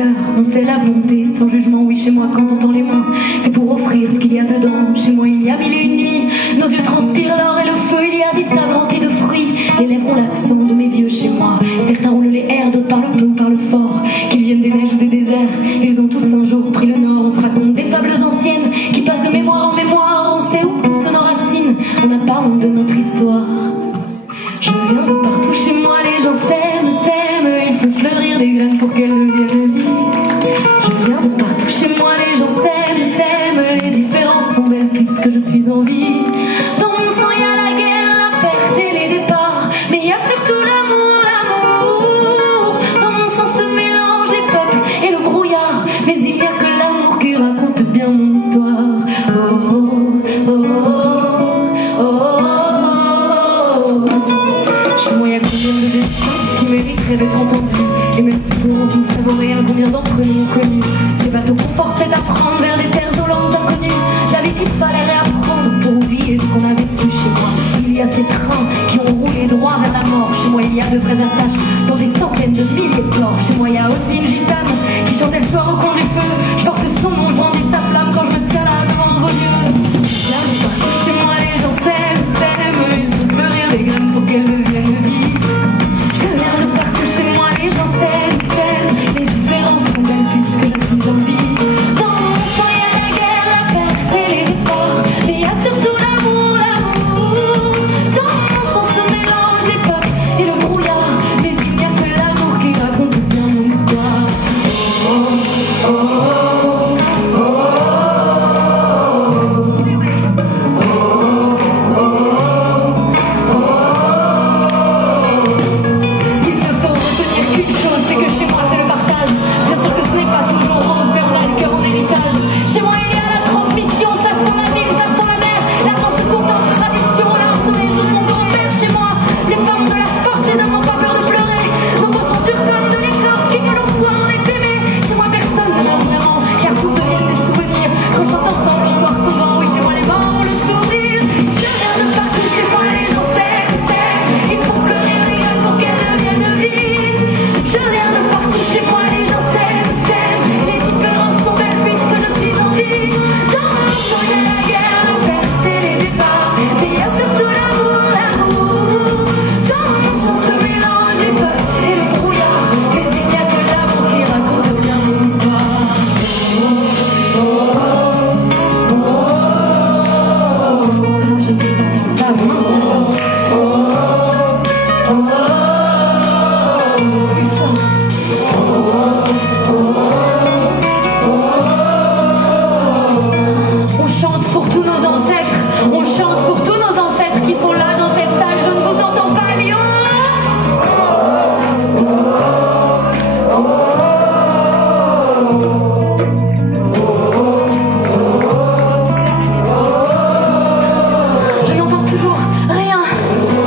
cœur, on sait la bonté, sans jugement, oui chez moi quand on tend les mains, c'est pour offrir ce qu'il y a dedans. Chez moi il y a mille et une nuits, nos yeux transpirent l'or et le feu, il y a des tables remplies de fruits, les lèvres ont l'accent de mes vieux chez moi. Certains roulent les airs, d'autres parlent peu ou parlent fort, qu'ils viennent des neiges ou des déserts, ils ont tous un jour pris le nord. On se raconte des fables anciennes qui passent de mémoire en mémoire, on sait où poussent nos racines, on n'a pas honte de notre histoire. Je viens de partout chez moi, les gens s'aiment, il faut fleurir des graines pour qu'elles deviennent vie. Je viens de partout chez moi, les gens s'aiment, les différences sont belles puisque je suis en vie. Dans mon sang il y a la guerre, la perte et les départs, mais il y a surtout l'amour, l'amour. Dans mon sang se mélangent les peuples et le brouillard, mais il n'y a que l'amour qui raconte bien mon histoire. Oh, oh, oh, oh, oh, oh. Chez moi il y a combien de destins qui mériteraient d'être entendus, et merci pour vous savourer à combien d'entre nous ont connu ces bateaux qu'on forçait à prendre vers des terres holandes inconnues, la vie qu'il fallait réapprendre pour oublier ce qu'on avait su. Chez moi il y a ces trains qui ont roulé droit vers la mort, chez moi il y a de vraies attaches dans des centaines de milliers de corps. Chez moi il y a aussi une gitane